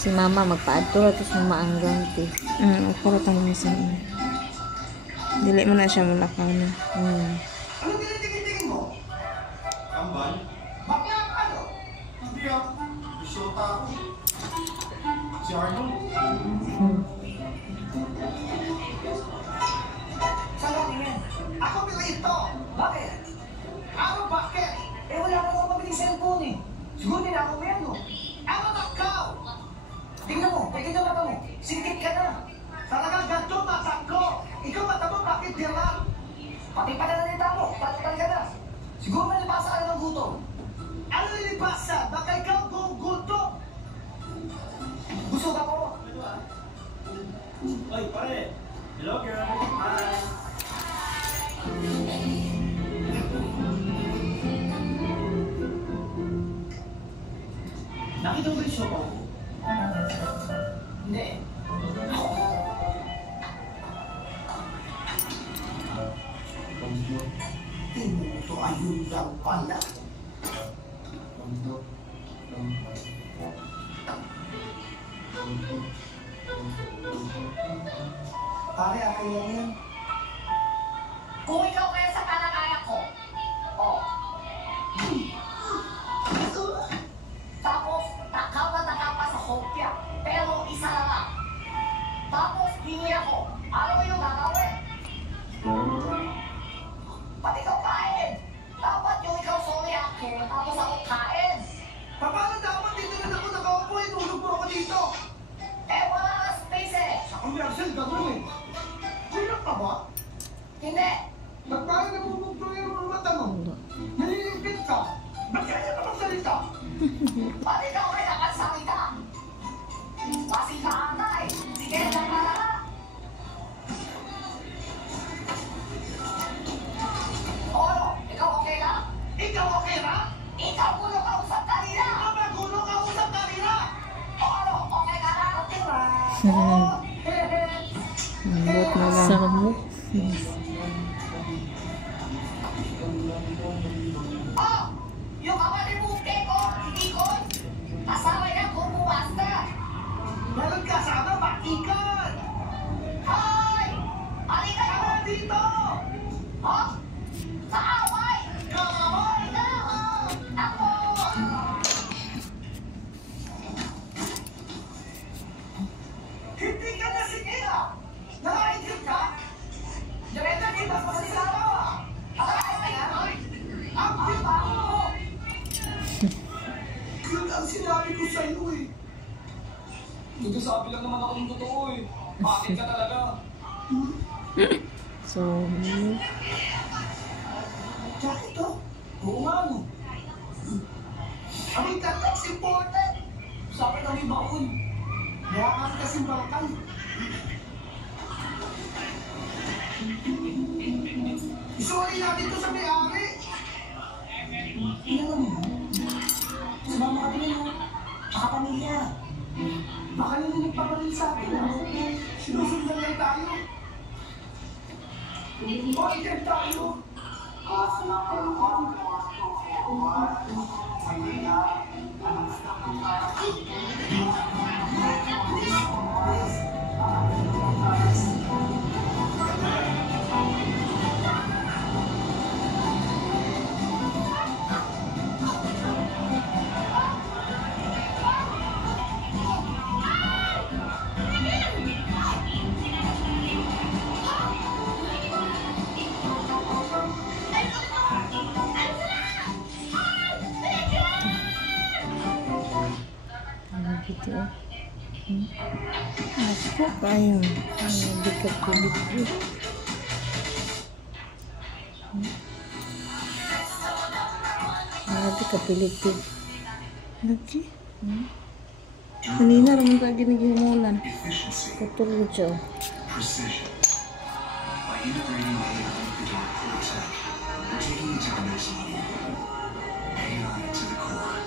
Si mama magpaadto ra tapos maanggang ti. Para tamo minsan. Dili mo na siya mulakaw na. Ano tinitingin mo? Kambal? Bakla ka ano? Hindi ah. Bisota ako. Si Arnold. Saan ka tingin? Ako pilito. Bakit? Ano bakit? Eh wala ka akong pabiling cellphone eh. Siguro din ako may ano. Ano nakaw? Tingnan mo, tingnan mata mo. Singkit ka na. Talagang ganito matang ko. Ikaw mata mo, bakit diyan? Pati pananalita mo, patutan ka na. Siguro malipasa ka na ng gutom. Ano nilipasa? Baka ikaw gutom. Gusto ka po? Oy, pare. Hello, girl. Hi. Nakita mo ba yung show ko? Hindi. Ito ayun lang pala. Pare, akin lang yan. Kung ikaw kaya sa kalagaya ko, tapos takaw pa sa kopya, pero isa na lang. Tapos hingi ako, ano yung gagawin? Pati ikaw kain. Dapat yung ikaw sorry akin, tapos ako kain. Paano dapat dito na ako nakaupo, inulog mo ako dito? Eh, wala ka space eh. Sa commercial, gano'n eh. Kulang ka ba? Hindi. Ba't parang namumugto yung mga mata mo? Nalilipit ka. Ba't kaya ka magsalita? Ba't ikaw kaya ka salita? Pasitaan ka eh. Sige, nagmala ka. O ano? Ikaw okay na? Ikaw okay na? Ikaw gulo ka usap kanina. Ikaw ba gulo ka usap kanina? O ano? Okay ka na? Okay na. Lambot mo lang. Samok. Oh! Yung kapatid mo, Kekon, si Kikon, kasama niya kung bumasta. Meron kasama, Makikan! Hoy! Halika naman dito! Ha? Sa away! Kaaway na! Ako! Hindi ka na sinira! Nakaigil ka? Diretso dito sa sisama! Ang kita mo! Yun ang sinabi ko sa'yo eh. Nagsasabi lang naman ako ng totoo eh. Bakit ka talaga? So, Bakit to? Oo nga no. Ang tax important. Sabi kami baon. Buwakan kasing bangkay. Isuli natin to sa may-ari. Ilan mo? Sumama kami mo. Tsaka pamilya. Baka nung nagpapalit sa akin, sinusundan lang tayo. O, ikan tayo. gitu. Ako kayo. Dekat kulit. Grabe kapilit din. Lagi. Kanina naman tayo ginigimulan. Putol siya. Precision. By integrating AI into our core tech, we're taking it to the next level. AI to the core.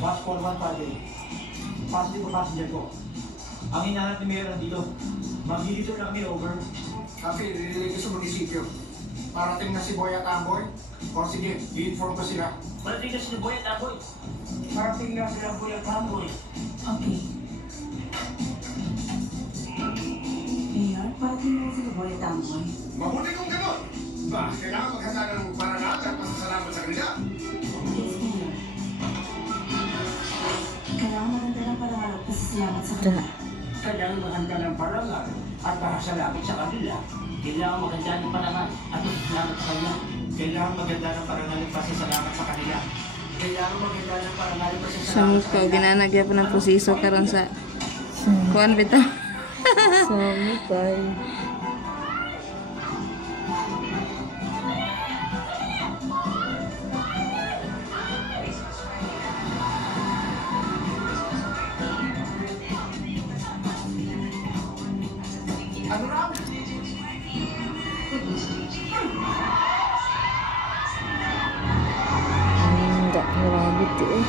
Watch for one Padre. Positive o passenger ko. Ang hinahanap ni Mayor nandito. Mag-deliver na kami, over. Kasi nililay ko sa munisipyo. Parating na si Boy at Amboy. O sige, i-inform ko sila. Parating na si Boy at Amboy. Parating na sila Boy at Amboy. Okay. Mayor, parating na si Boy at Amboy. Mabuti kong gano'n! Ba, kailangan maghanda ng parangal at pasasalamat sa kanila. Yes, Mayor. Kailangan maganda ng parangal at pasasalamat sa Ito kanila. na. Kailangan maghanda ng parangal at pasasalamat sa kanila. Kailangan maganda ng parangal at pasasalamat sa kanila. Kailangan maganda ng parangal at pasasalamat sa kanila. Kailangan maganda ng parangal at pasasalamat Sa mukha, ginanagya pa ng pusiso karon sa kuan bitaw. Sa mukay. Ano raw? Enggak, grabe ito eh.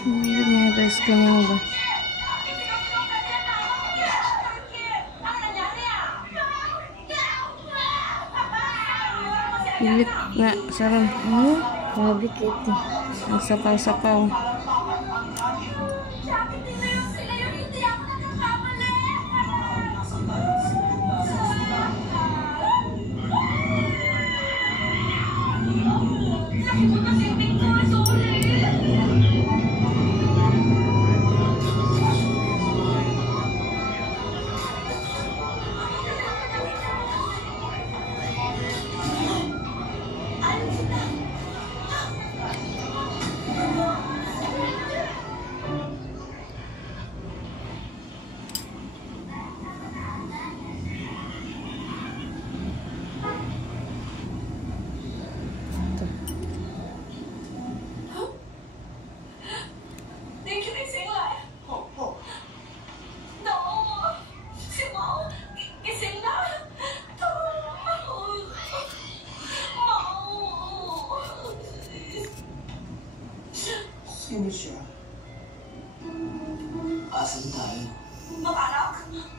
Hindi mga rescue mo ba? Pilit na, sarang. Ano? Grabe ka ito. Ang sapaw-sapaw. Sino siya? Asan tayo? Mga anak,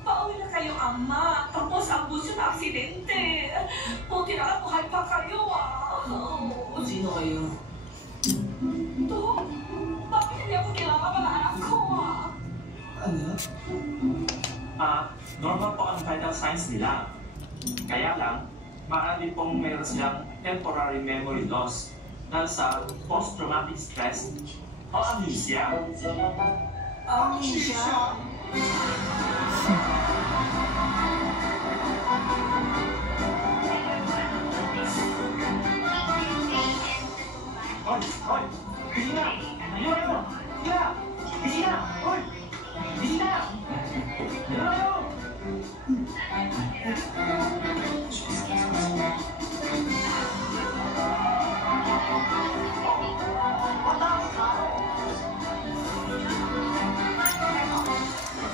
pauwi na kayong ama. Tapos ang buso na aksidente. Buti na buhay pa kayo Sino kayo? To, bakit hindi ako kailangan mga anak ko Ano? Normal po ang vital signs nila. Kaya lang, maaari pong meron silang temporary memory loss dahil sa post-traumatic stress o amnesia. Amnesia? Hoy! Bisina! Ayun kayo! Bisina! Bisina! Hoy! Bisina! Ayun kayo!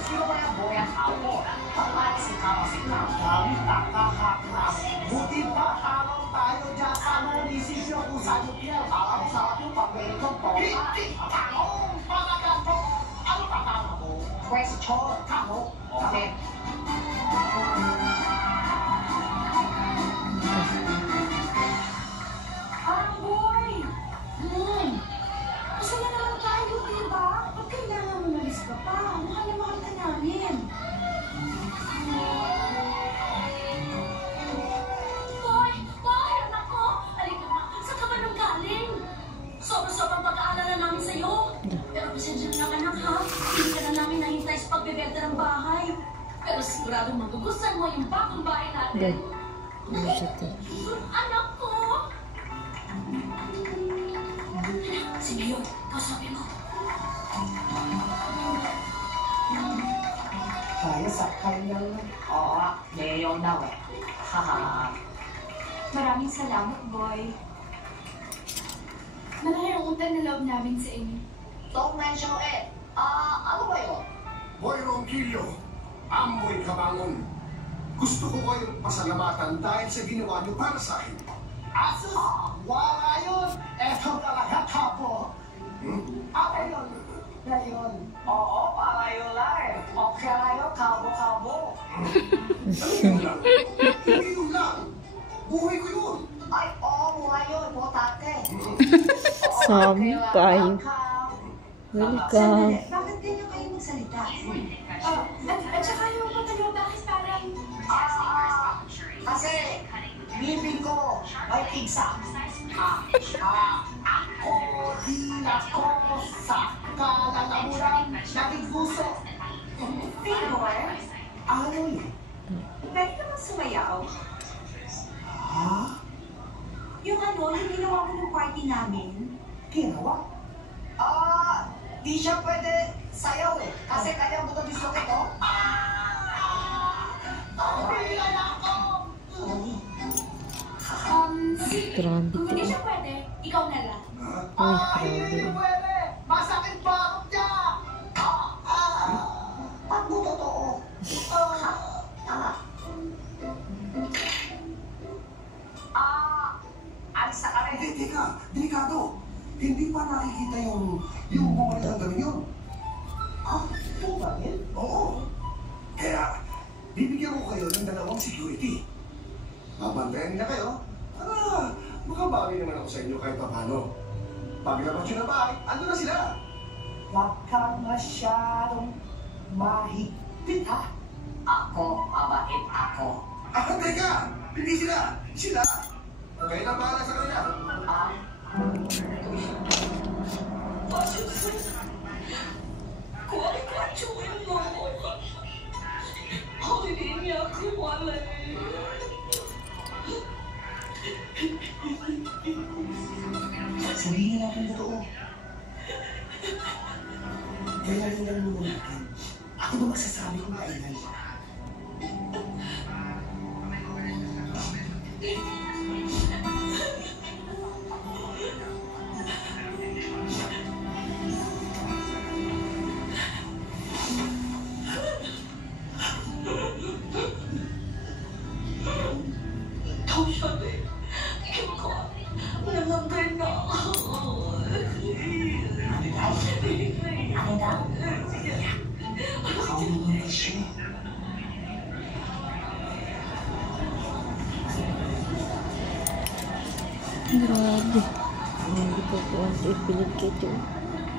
Sino ba yung boy at ako? Pagmali si Kama si Kama. Kami takahaklas. Buti pa araw tayo dyan sa munisipyo kung saan yung pinag-aaraw sa ating pag-welcome po. Hindi tanong! Panagan po! Ano tatama mo? Question. Kamo? Okay. Boy! Masaya naman tayo, diba? Ba't kailangan mo nalis ka pa? Mahal na mahal ka namin. Boy! Boy! Anak ko! Halika na! Saan ka ba nang galing? Sobrang pag-aalala namin sa'yo. Pero pasensya na anak ha. Hindi ka na namin nahintay sa pagbebenta ng bahay. Pero siguradong magugustuhan mo yung bagong bahay natin. Ano siya ito? Anak ko! Si Mayor, kausapin mo. Kaya sa kanyang... Oo, Mayor daw eh. Haha. Maraming salamat, boy. Malaki ang utang na loob namin sa inyo. Don't mention it. Ano ba yun? Tranquilo. Amboy kabangon. Gusto ko kayong pasalamatan dahil sa ginawa niyo para sa akin. Asus! Wala yun! Eto talaga, kapo! Ako yun! Ngayon. Oo, palayo lang eh. Okay na yun, kabo-kabo. Hindi yun lang. Buhay ko yun. Ay, oo, buhay yun, botate. Sampay. Welcome. Bakit ganyan kayo magsalita? At saka yung patalo, bakit parang... Kasi, bibig ko, may pigsa. Ako, din ako, sa kalalamunan, naging gusto. Tingor, Ano yun? pwede naman sumayaw. Ha? Yung ginawa mo ng party namin. Ginawa? Di siya pwede sayaw eh. Kasi kanya mo ito gusto ko. Pila na ako! Grabe Hindi to. siya pwede, ikaw na lang. Hindi pwede! Masakit pa ako niya! Pag mo totoo. Alis na ka rin. Hindi, teka. Delikado. Hindi pa nakikita yung bumalik ng gabi yun. Ito ba yun? Oo. Kaya, bibigyan ko kayo ng 2 security. Babantayan nila kayo. Makabawi naman ako sa inyo kahit paano. Paglabas nyo na bahay, ando na sila. Huwag kang masyadong mahigpit ha. Ako, mabait ako. Teka! Hindi sila! Sila! Kayo na bahala sa kanila. Sabihin natin totoo. Kailan lang muna natin. Ako ba masasabi kung kailan? Grabe. Hindi ko po ang ipilit kito.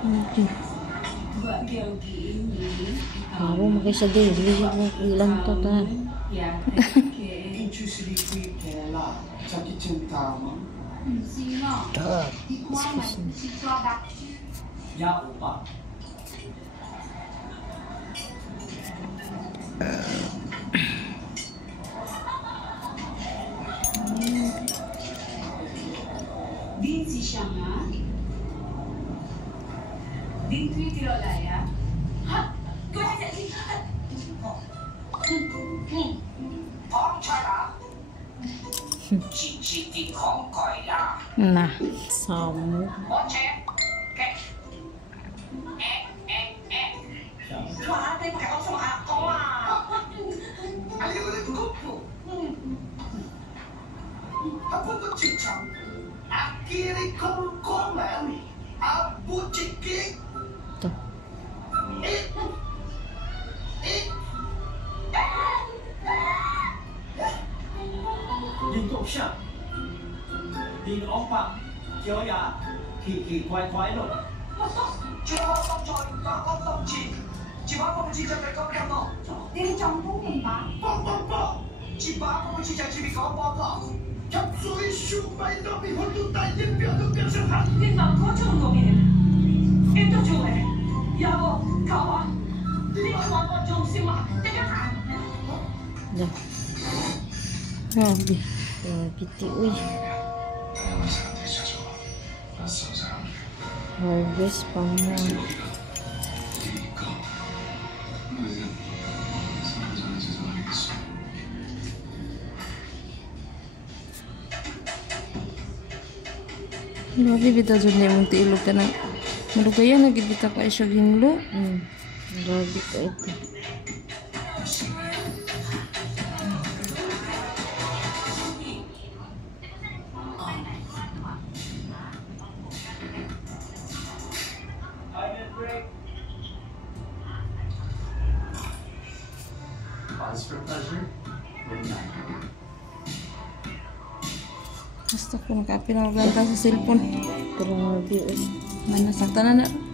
Hindi. Ako makisa din. Hindi ko ilang to ta. Intuitively kaya sa kitchen tama. God. Excuse me. Ya, opa. Din si siya nga. Din tuwitirolaya. Ha? Gawin niya Na. Samu. Ate, pakialam sa ako Aliw ulit ko po. Apo po chichang. Akiri kongkongan. Apo chikik. Ito. Dito siya. Din opa. Kyoya. Kỳ quái quái luôn. Chưa có tâm trồi, có tâm trí. Chỉ bác không chỉ cho cái con em đâu. Din trong phút mình ba. Bong. Chỉ bác không chỉ cho chỉ bị có bong bong. Chấp suối sung bay nó bị hôn tụ tay liên biểu được biểu sinh hẳn. Din bằng có trong đồ biển. Em tôi chụp này. Ya bo, cậu à. Din có một trong xin mà. Thế cái thằng. Na. Grabe. Grabe ti. Uy. Harvest pa mo. Grabe bitaw jud na imong tiilog ka na. Madugayan na gid bitaw ka siya ginglo. Grabe ka ito. Pause for pleasure. Good night. Basta ko nakapila maglanta sa cellphone. Grabe. Manasaktan na na.